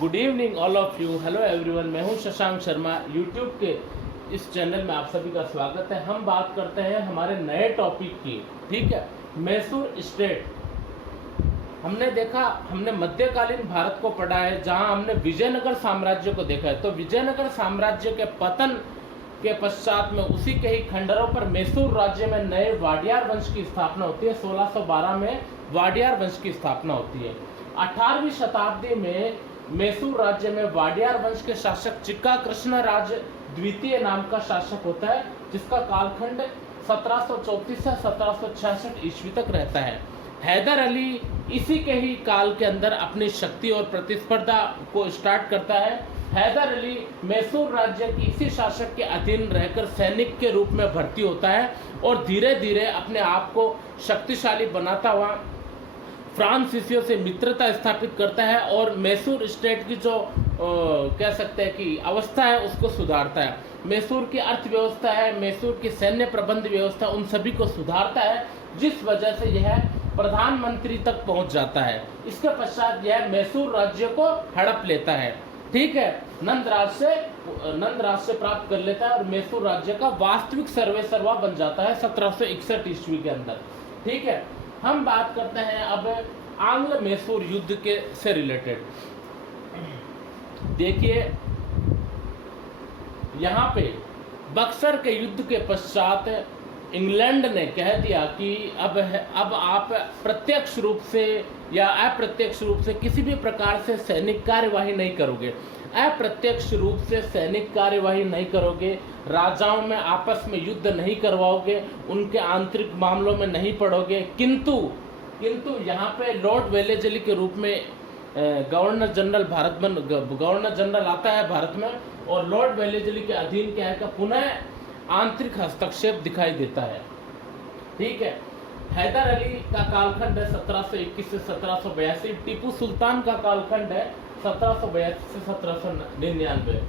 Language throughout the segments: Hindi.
Good evening all of you. Hello everyone, मैं हूं शशांक शर्मा। यूट्यूब के इस चैनल में आप सभी का स्वागत है। हम बात करते हैं हमारे नए टॉपिक की, ठीक है, मैसूर स्टेट। हमने मध्यकालीन भारत को पढ़ा है, जहां हमने विजयनगर साम्राज्य को देखा है। तो विजयनगर साम्राज्य के पतन के पश्चात में उसी के ही खंडरों पर मैसूर राज्य में नए वाडियार वंश की स्थापना होती है। 1612 में वाडियार वंश की स्थापना होती है। 18वीं शताब्दी में मैसूर राज्य में वाडियार वंश के शासक चिक्का कृष्ण राज द्वितीय नाम का शासक होता है, जिसका कालखंड 1734 से 1766 ईस्वी तक रहता है। हैदर अली इसी के ही काल के अंदर अपनी शक्ति और प्रतिस्पर्धा को स्टार्ट करता है। हैदर अली मैसूर राज्य की इसी शासक के अधीन रहकर सैनिक के रूप में भर्ती होता है और धीरे धीरे अपने आप को शक्तिशाली बनाता हुआ फ्रांसीसियों से मित्रता स्थापित करता है और मैसूर स्टेट की जो कह सकते हैं कि अवस्था है उसको सुधारता है। मैसूर की अर्थव्यवस्था है, मैसूर की सैन्य प्रबंध व्यवस्था, उन सभी को सुधारता है, जिस वजह से यह प्रधानमंत्री तक पहुंच जाता है। इसके पश्चात यह मैसूर राज्य को हड़प लेता है, ठीक है, नंद राज से प्राप्त कर लेता है और मैसूर राज्य का वास्तविक सर्वेसर्वा बन जाता है 1761 ईस्वी के अंदर, ठीक है। हम बात करते हैं अब आंग्ल मैसूर युद्ध के से रिलेटेड। देखिए यहाँ पे बक्सर के युद्ध के पश्चात इंग्लैंड ने कह दिया कि अब आप प्रत्यक्ष रूप से या अप्रत्यक्ष रूप से किसी भी प्रकार से सैनिक कार्यवाही नहीं करोगे। अप्रत्यक्ष रूप से सैनिक कार्यवाही नहीं करोगे, राजाओं में आपस में युद्ध नहीं करवाओगे, उनके आंतरिक मामलों में नहीं पड़ोगे, किंतु यहाँ पे लॉर्ड वेलेजली के रूप में गवर्नर जनरल आता है भारत में, और लॉर्ड वेलेजली के अधीन क्या है कि पुनः आंतरिक हस्तक्षेप दिखाई देता है, ठीक है। हैदर अली का कालखंड है 1721 से 1782। टीपू सुल्तान का कालखंड है 1782 से 1799।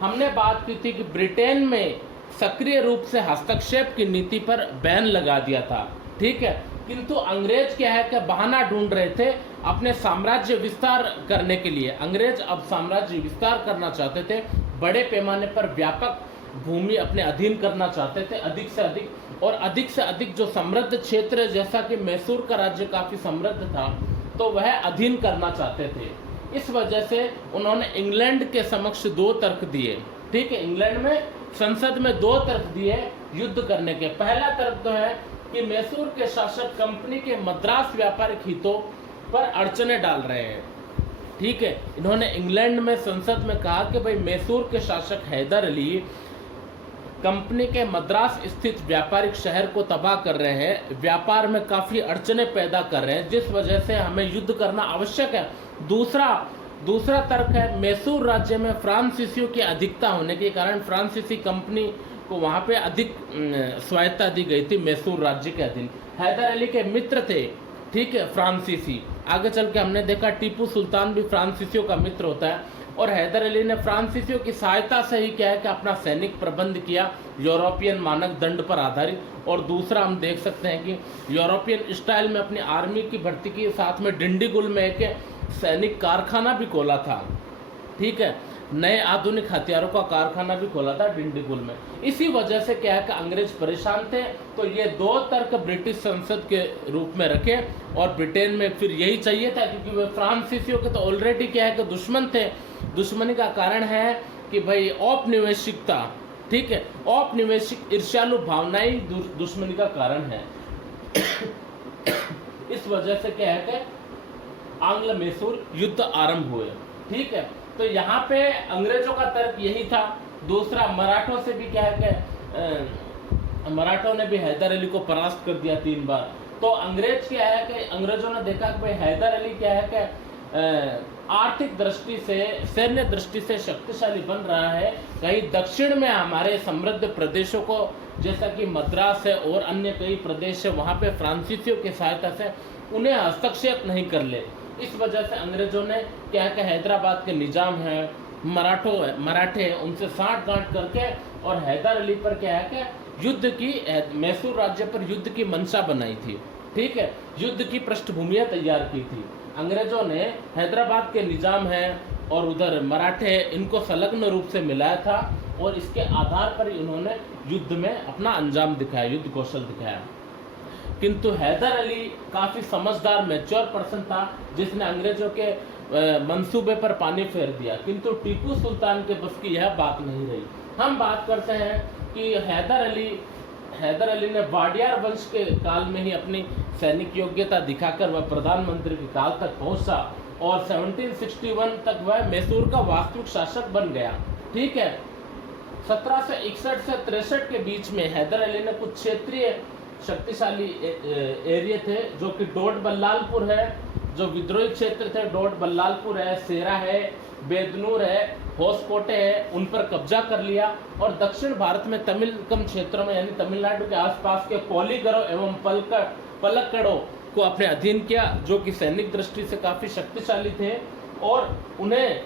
हमने बात की थी कि ब्रिटेन में सक्रिय रूप से हस्तक्षेप की नीति पर बैन लगा दिया था, ठीक है, किंतु अंग्रेज क्या है कि बहाना ढूंढ रहे थे अपने साम्राज्य विस्तार करने के लिए। अंग्रेज अब साम्राज्य विस्तार करना चाहते थे, बड़े पैमाने पर व्यापक भूमि अपने अधीन करना चाहते थे, अधिक से अधिक जो समृद्ध क्षेत्र, जैसा कि मैसूर का राज्य काफी समृद्ध था, तो वह अधीन करना चाहते थे। इस वजह से उन्होंने इंग्लैंड के समक्ष दो तर्क दिए, ठीक है। इंग्लैंड में संसद में दो तर्क दिए युद्ध करने के। पहला तर्क तो है कि मैसूर के शासक कंपनी के मद्रास व्यापारिक हितों पर अड़चने डाल रहे हैं, ठीक है। इन्होंने इंग्लैंड में संसद में कहा कि भाई मैसूर के शासक हैदर अली कंपनी के मद्रास स्थित व्यापारिक शहर को तबाह कर रहे हैं, व्यापार में काफ़ी अड़चने पैदा कर रहे हैं, जिस वजह से हमें युद्ध करना आवश्यक है। दूसरा तर्क है मैसूर राज्य में फ्रांसीसियों की अधिकता होने के कारण फ्रांसीसी कंपनी को वहाँ पे अधिक स्वायत्ता दी गई थी मैसूर राज्य के अधीन। हैदर अली के मित्र थे, ठीक है, फ्रांसीसी। आगे चल के हमने देखा टीपू सुल्तान भी फ्रांसीसियों का मित्र होता है, और हैदर अली ने फ्रांसीसियों की सहायता से ही क्या है कि अपना सैनिक प्रबंध किया यूरोपियन मानक दंड पर आधारित। और दूसरा हम देख सकते हैं कि यूरोपियन स्टाइल में अपनी आर्मी की भर्ती की, साथ में डिंडीगुल में एक सैनिक कारखाना भी खोला था, ठीक है, नए आधुनिक हथियारों का कारखाना भी खोला था डिंडीगुल में। इसी वजह से क्या है कि अंग्रेज परेशान थे, तो ये दो तर्क ब्रिटिश संसद के रूप में रखे, और ब्रिटेन में फिर यही चाहिए था, क्योंकि वे फ्रांसीसियों के तो ऑलरेडी क्या है कि दुश्मन थे। दुश्मनी का कारण है कि भाई औपनिवेशिकता, ठीक है, औपनिवेशिक ईर्ष्यालु भावनाएं दुश्मनी का कारण है। इस वजह से क्या है कि आंग्ल मैसूर युद्ध आरंभ हुए, ठीक है। तो यहाँ पे अंग्रेजों का तर्क यही था। दूसरा, मराठों से भी क्या है कि मराठों ने भी हैदर अली को परास्त कर दिया 3 बार। तो अंग्रेज क्या है कि अंग्रेजों ने देखा कि भाई हैदर अली क्या है कि आर्थिक दृष्टि से, सैन्य दृष्टि से शक्तिशाली बन रहा है, कहीं दक्षिण में हमारे समृद्ध प्रदेशों को, जैसा कि मद्रास है और अन्य कई प्रदेश है, वहाँ पे फ्रांसीसियों की सहायता से उन्हें हस्तक्षेप नहीं कर ले। इस वजह से अंग्रेजों ने क्या है कि हैदराबाद के निजाम है, मराठे, उनसे साठ-गांठ करके और हैदर अली पर क्या है कि युद्ध की, मैसूर राज्य पर युद्ध की मंशा बनाई थी, ठीक है, युद्ध की पृष्ठभूमियाँ तैयार की थी। अंग्रेजों ने हैदराबाद के निजाम है और उधर मराठे, इनको संलग्न रूप से मिलाया था और इसके आधार पर इन्होंने युद्ध में अपना अंजाम दिखाया, युद्ध कौशल दिखाया। किंतु हैदर अली काफ़ी समझदार मैच्योर पर्सन था, जिसने अंग्रेजों के मंसूबे पर पानी फेर दिया। किंतु टीपू सुल्तान के बस की यह बात नहीं रही। हम बात करते हैं कि हैदर अली ने वाडियार वंश के काल में ही अपनी सैनिक योग्यता दिखाकर वह प्रधानमंत्री के काल तक पहुंचा और 1761 तक वह मैसूर का वास्तविक शासक बन गया। ठीक है, 1761 से 63 के बीच में हैदर अली ने कुछ क्षेत्रीय शक्तिशाली एरिया थे, जो कि डोड बल्लालपुर है, जो विद्रोही क्षेत्र थे, डोड बल्लालपुर है, सेरा है, बेदनूर है, होसकोटे है, उन पर कब्जा कर लिया और दक्षिण भारत में तमिलकम क्षेत्रों में यानी तमिलनाडु के आसपास के कोलीगरो एवं पलक्कड़ों को अपने अधीन किया, जो कि सैनिक दृष्टि से काफ़ी शक्तिशाली थे और उन्हें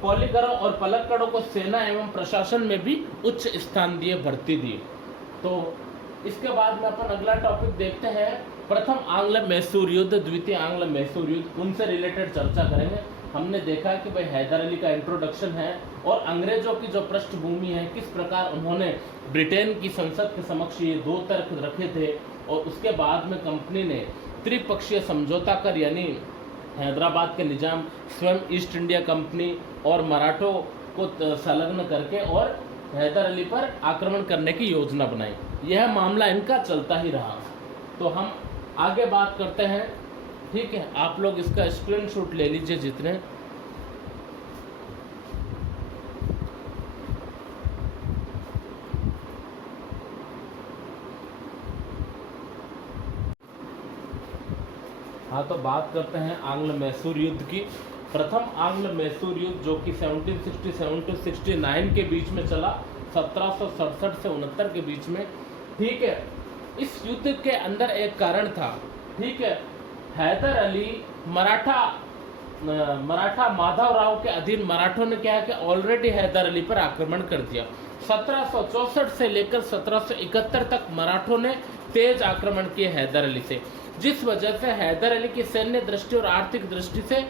कोलीगरो और पलक्कड़ों को सेना एवं प्रशासन में भी उच्च स्थान दिए, भर्ती दी। तो इसके बाद में अपन अगला टॉपिक देखते हैं, प्रथम आंग्ल मैसूर युद्ध, द्वितीय आंग्ल मैसूर युद्ध, उनसे रिलेटेड चर्चा करेंगे। हमने देखा कि भाई हैदर अली का इंट्रोडक्शन है और अंग्रेजों की जो पृष्ठभूमि है, किस प्रकार उन्होंने ब्रिटेन की संसद के समक्ष ये दो तर्क रखे थे और उसके बाद में कंपनी ने त्रिपक्षीय समझौता कर, यानी हैदराबाद के निजाम, स्वयं ईस्ट इंडिया कंपनी और मराठों को संलग्न करके और हैदर अली पर आक्रमण करने की योजना बनाई। यह मामला इनका चलता ही रहा। तो हम आगे बात करते हैं। ठीक है, आप लोग इसका स्क्रीनशॉट ले लीजिए जितने। हाँ, तो बात करते हैं आंग्ल मैसूर युद्ध की। प्रथम आंग्ल मैसूर युद्ध जो कि 1767 to 69 के बीच में चला, 1767 से 69 के बीच में। ठीक है, इस युद्ध के अंदर एक कारण था। ठीक है, हैदर अली मराठा माधव राव के अधीन मराठों ने क्या है कि ऑलरेडी हैदर अली पर आक्रमण कर दिया। 1764 से लेकर 1771 तक मराठों ने तेज आक्रमण किए हैदर अली से, जिस वजह से हैदर अली की सैन्य दृष्टि और आर्थिक दृष्टि से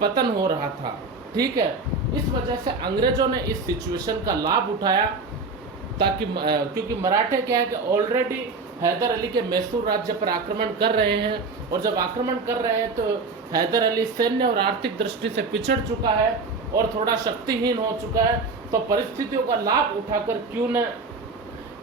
पतन हो रहा था। ठीक है, इस वजह से अंग्रेजों ने इस सिचुएशन का लाभ उठाया, ताकि क्योंकि मराठे क्या है कि ऑलरेडी हैदर अली के मैसूर राज्य पर आक्रमण कर रहे हैं और जब आक्रमण कर रहे हैं तो हैदर अली सैन्य और आर्थिक दृष्टि से पिछड़ चुका है और थोड़ा शक्तिहीन हो चुका है। तो परिस्थितियों का लाभ उठाकर क्यों न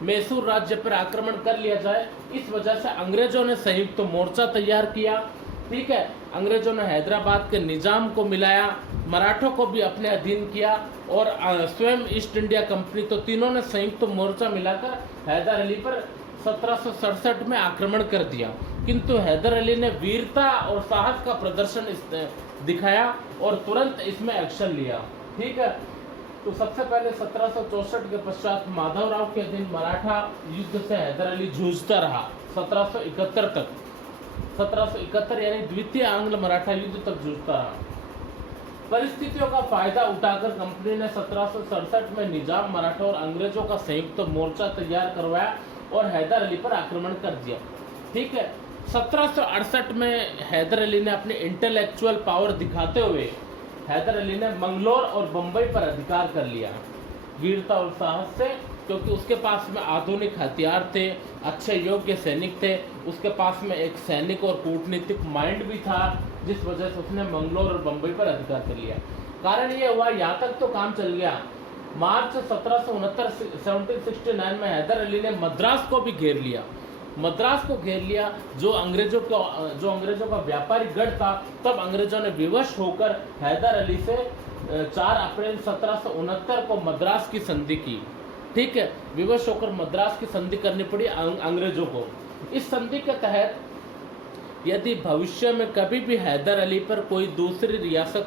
मैसूर राज्य पर आक्रमण कर लिया जाए, इस वजह से अंग्रेजों ने संयुक्त मोर्चा तैयार किया। ठीक है, अंग्रेजों ने हैदराबाद के निजाम को मिलाया, मराठों को भी अपने अधीन किया और स्वयं ईस्ट इंडिया कंपनी, तो तीनों ने संयुक्त मोर्चा मिलाकर हैदर अली पर 1767 में आक्रमण कर दिया। किंतु हैदर अली ने वीरता और साहस का प्रदर्शन दिखाया और तुरंत इसमें एक्शन लिया। ठीक है, तो सबसे पहले 1764 के पश्चात माधवराव के अधीन मराठा युद्ध से हैदर अली जूझता रहा 1771 तक। 1771 यानी द्वितीय आंग्ल मराठा युद्ध तक जूझता रहा। परिस्थितियों का फायदा उठाकर कंपनी ने 1767 में निजाम, मराठा और अंग्रेजों का संयुक्त मोर्चा तैयार करवाया और हैदर अली पर आक्रमण कर दिया। ठीक है, 1768 में हैदर अली ने अपने इंटेलेक्चुअल पावर दिखाते हुए हैदर अली ने मंगलोर और बम्बई पर अधिकार कर लिया वीरता और साहस से, क्योंकि उसके पास में आधुनिक हथियार थे, अच्छे योग्य सैनिक थे, उसके पास में एक सैनिक और कूटनीतिक माइंड भी था, जिस वजह से उसने मंगलोर और बम्बई पर अधिकार कर लिया। कारण ये हुआ, यहाँ तक तो काम चल गया। मार्च 1769 में हैदर अली ने मद्रास को भी घेर लिया। मद्रास को घेर लिया, जो अंग्रेजों का व्यापारिक गढ़ था। तब अंग्रेजों ने विवश होकर हैदर अली से 4 अप्रैल 1769 को मद्रास की संधि की। ठीक है, विवश होकर मद्रास की संधि करनी पड़ी अंग्रेजों को। इस संधि के तहत यदि भविष्य में कभी भी हैदर अली पर कोई दूसरी रियासत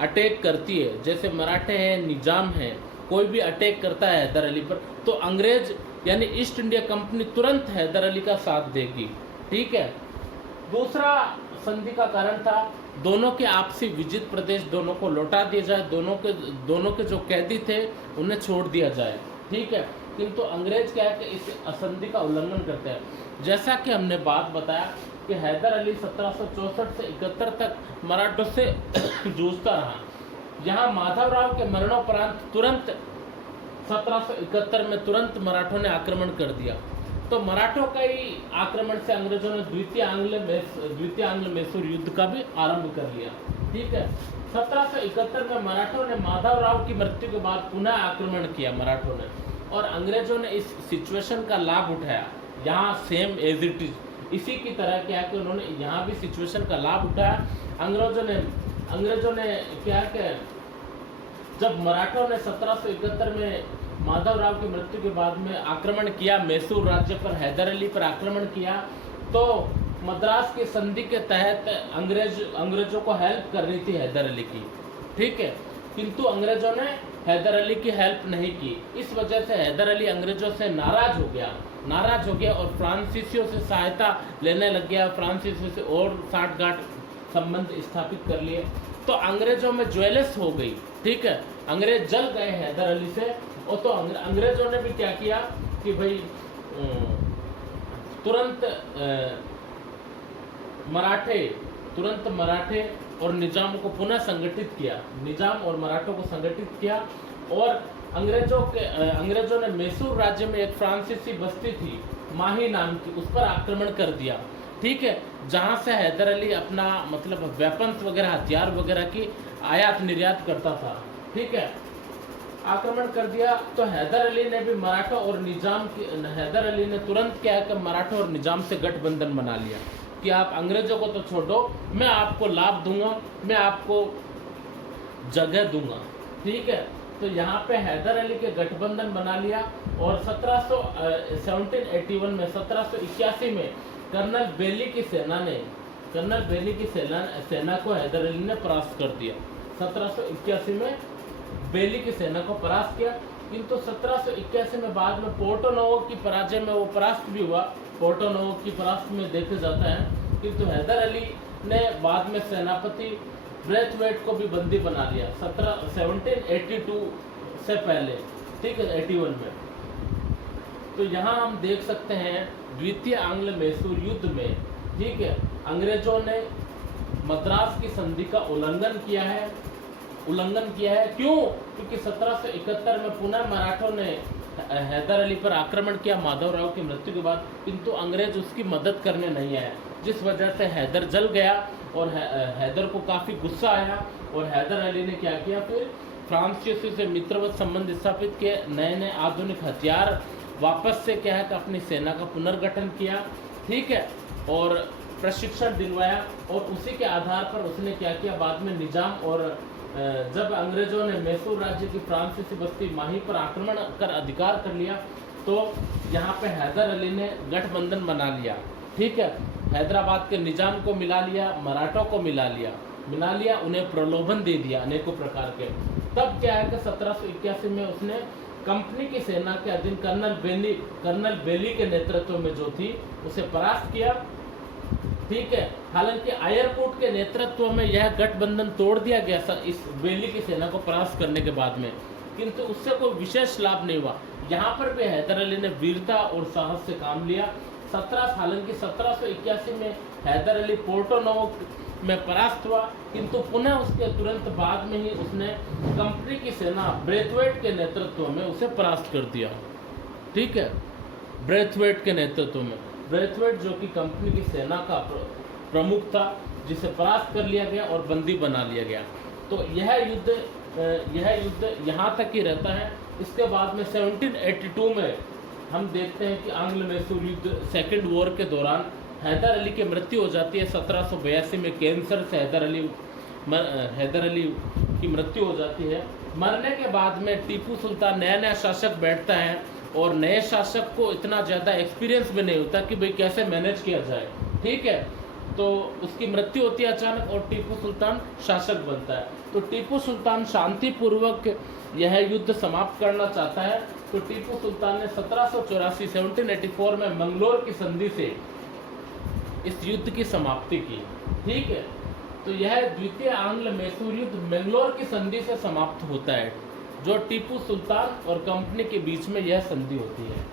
अटैक करती है, जैसे मराठे हैं, निजाम है, कोई भी अटैक करता है हैदर अली पर, तो अंग्रेज यानी ईस्ट इंडिया कंपनी तुरंत हैदर अली का साथ देगी। ठीक है, दूसरा संधि का कारण था दोनों के आपसी विजित प्रदेश दोनों को लौटा दिया जाए, दोनों के जो कैदी थे उन्हें छोड़ दिया जाए। ठीक है, किंतु अंग्रेज क्या है कि इस संधि का उल्लंघन करते हैं। जैसा कि हमने बात बताया कि हैदर अली 1764 से 71 तक मराठों से जूझता रहा। यहाँ माधवराव के मरणोपरांत तुरंत 1771 में तुरंत मराठों ने आक्रमण कर दिया। तो मराठों का ही आक्रमण से अंग्रेजों ने द्वितीय आंग्ल मैसूर युद्ध का भी आरंभ कर लिया। ठीक है, 1771 में मराठों ने माधवराव की मृत्यु के बाद पुनः आक्रमण किया मराठों ने, और अंग्रेजों ने इस सिचुएशन का लाभ उठाया। यहाँ सेम एज इट इज इसी की तरह क्या कि उन्होंने यहाँ भी सिचुएशन का लाभ उठाया। अंग्रेजों ने क्या कि जब मराठों ने 1771 में माधवराव की मृत्यु के बाद में आक्रमण किया, मैसूर राज्य पर हैदर अली पर आक्रमण किया, तो मद्रास की संधि के तहत अंग्रेजों को हेल्प करनी थी हैदर अली की। ठीक है, किंतु अंग्रेजों ने हैदर अली की हेल्प नहीं की। इस वजह से हैदर अली अंग्रेजों से नाराज हो गया और फ्रांसीसियों से सहायता लेने लग गया। फ्रांसीसियों से और साठगांठ संबंध स्थापित कर लिए, तो अंग्रेजों में ज्वेलस हो गई। ठीक है, अंग्रेज जल गए हैदर अली से, और तो अंग्रेजों ने भी क्या किया कि भाई तुरंत मराठे और निजाम को पुनः संगठित किया, निजाम और मराठों को संगठित किया, और अंग्रेजों ने मैसूर राज्य में एक फ्रांसीसी बस्ती थी माही नाम की, उस पर आक्रमण कर दिया। ठीक है, जहां से हैदर अली अपना मतलब वेपन्स वगैरह, हथियार वगैरह की आयात निर्यात करता था। ठीक है, आक्रमण कर दिया, तो हैदर अली ने भी हैदर अली ने तुरंत क्या है कि मराठों और निजाम से गठबंधन बना लिया कि आप अंग्रेजों को तो छोड़ो, मैं आपको लाभ दूंगा, मैं आपको जगह दूंगा। ठीक है, तो यहाँ पे हैदर अली के गठबंधन बना लिया, और 1781 में कर्नल बेली की सेना को हैदर अली ने परास्त कर दिया। 1781 में बेली की सेना को परास्त किया, किंतु 1781 में बाद में पोर्टोनोवो की पराजय में वो परास्त भी हुआ। पोर्टोनोवो की परास्त में देखे जाता है, किंतु हैदर अली ने बाद में सेनापति ब्रेथवेट को भी बंदी बना लिया 1782 से पहले। ठीक है, 81 में। तो यहाँ हम देख सकते हैं द्वितीय आंग्ल मैसूर युद्ध में, ठीक है, अंग्रेजों ने मद्रास की संधि का उल्लंघन किया है। क्यों? क्योंकि 1771 में पुनः मराठों ने हैदर अली पर आक्रमण किया माधवराव की मृत्यु के बाद, किंतु अंग्रेज उसकी मदद करने नहीं आए, जिस वजह से हैदर जल गया और हैदर को काफ़ी गुस्सा आया, और हैदर अली ने क्या किया, फिर फ्रांसीसियों से मित्रवत संबंध स्थापित किए, नए आधुनिक हथियार वापस से क्या है कि अपनी सेना का पुनर्गठन किया। ठीक है, और प्रशिक्षण दिलवाया, और उसी के आधार पर उसने क्या किया, बाद में निजाम और जब अंग्रेजों ने मैसूर राज्य की फ्रांसीसी बस्ती माही पर आक्रमण कर अधिकार कर लिया, तो यहाँ पे हैदर अली ने गठबंधन बना लिया। ठीक है, हैदराबाद के निजाम को मिला लिया, मराठों को मिला लिया, उन्हें प्रलोभन दे दिया अनेकों प्रकार के। तब क्या है कि 1781 में उसने कंपनी की सेना के अधीन कर्नल बेली के नेतृत्व में जो थी उसे परास्त किया। ठीक है, हालांकि आयरकूट के नेतृत्व में यह गठबंधन तोड़ दिया गया इस बेली की सेना को परास्त करने के बाद में, किंतु उससे कोई विशेष लाभ नहीं हुआ। यहाँ पर भी हैदर अली ने वीरता और साहस से काम लिया। हालांकि 1781 में हैदर अली पोर्टोनोवो में परास्त हुआ, किंतु पुनः उसके तुरंत बाद में ही उसने कंपनी की सेना ब्रेथवेट के नेतृत्व में उसे परास्त कर दिया। ठीक है, ब्रेथवेट के नेतृत्व में, ब्रेथवेट जो कि कंपनी की सेना का प्रमुख था, जिसे परास्त कर लिया गया और बंदी बना लिया गया। तो यह युद्ध यहाँ तक ही रहता है। इसके बाद में 1782 में हम देखते हैं कि आंग्ल मैसूर युद्ध सेकेंड वॉर के दौरान हैदर अली की मृत्यु हो जाती है। 1782 में कैंसर से हैदर अली की मृत्यु हो जाती है। मरने के बाद में टीपू सुल्तान नया शासक बैठता है, और नए शासक को इतना ज़्यादा एक्सपीरियंस भी नहीं होता कि भाई कैसे मैनेज किया जाए। ठीक है, तो उसकी मृत्यु होती है अचानक, और टीपू सुल्तान शासक बनता है। तो टीपू सुल्तान शांतिपूर्वक यह युद्ध समाप्त करना चाहता है। तो टीपू सुल्तान ने 1784 में मंगलोर की संधि से इस युद्ध की समाप्ति की। ठीक है, तो यह द्वितीय आंग्ल मैसूर युद्ध मंगलोर की संधि से समाप्त होता है, जो टीपू सुल्तान और कंपनी के बीच में यह संधि होती है।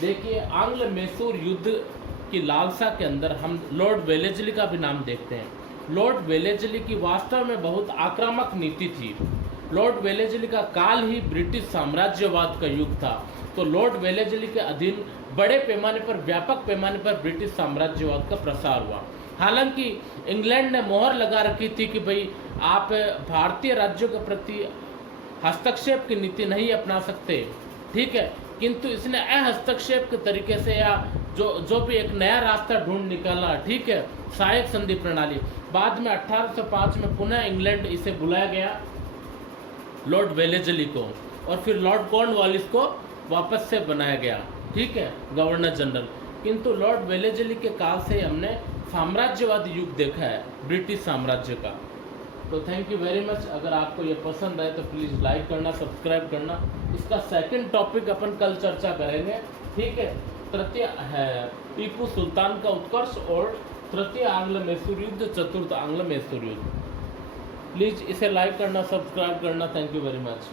देखिए, आंग्ल मैसूर युद्ध की लालसा के अंदर हम लॉर्ड वेलेस्ली का भी नाम देखते हैं। लॉर्ड वेलेस्ली की वास्तव में बहुत आक्रामक नीति थी। लॉर्ड वेलेस्ली का काल ही ब्रिटिश साम्राज्यवाद का युग था। तो लॉर्ड वेलेस्ली के अधीन बड़े पैमाने पर, व्यापक पैमाने पर ब्रिटिश साम्राज्यवाद का प्रसार हुआ। हालांकि इंग्लैंड ने मोहर लगा रखी थी कि भाई आप भारतीय राज्यों के प्रति हस्तक्षेप की नीति नहीं अपना सकते, ठीक है, किंतु इसने अहस्तक्षेप के तरीके से या जो भी एक नया रास्ता ढूंढ निकाला, ठीक है, सहायक संधि प्रणाली। बाद में 1805 में पुनः इंग्लैंड इसे बुलाया गया लॉर्ड वेलेस्ली को, और फिर लॉर्ड कॉर्नवालिस को वापस से बनाया गया, ठीक है, गवर्नर जनरल। किंतु लॉर्ड वेलेस्ली के काल से हमने साम्राज्यवादी युग देखा है ब्रिटिश साम्राज्य का। तो थैंक यू वेरी मच। अगर आपको ये पसंद आए तो प्लीज़ लाइक करना, सब्सक्राइब करना। इसका सेकंड टॉपिक अपन कल चर्चा करेंगे, ठीक है। तृतीय है टीपू सुल्तान का उत्कर्ष और तृतीय आंग्ल मैसूर युद्ध, चतुर्थ आंग्ल मैसूर युद्ध। प्लीज़ इसे लाइक करना, सब्सक्राइब करना। Thank you very much.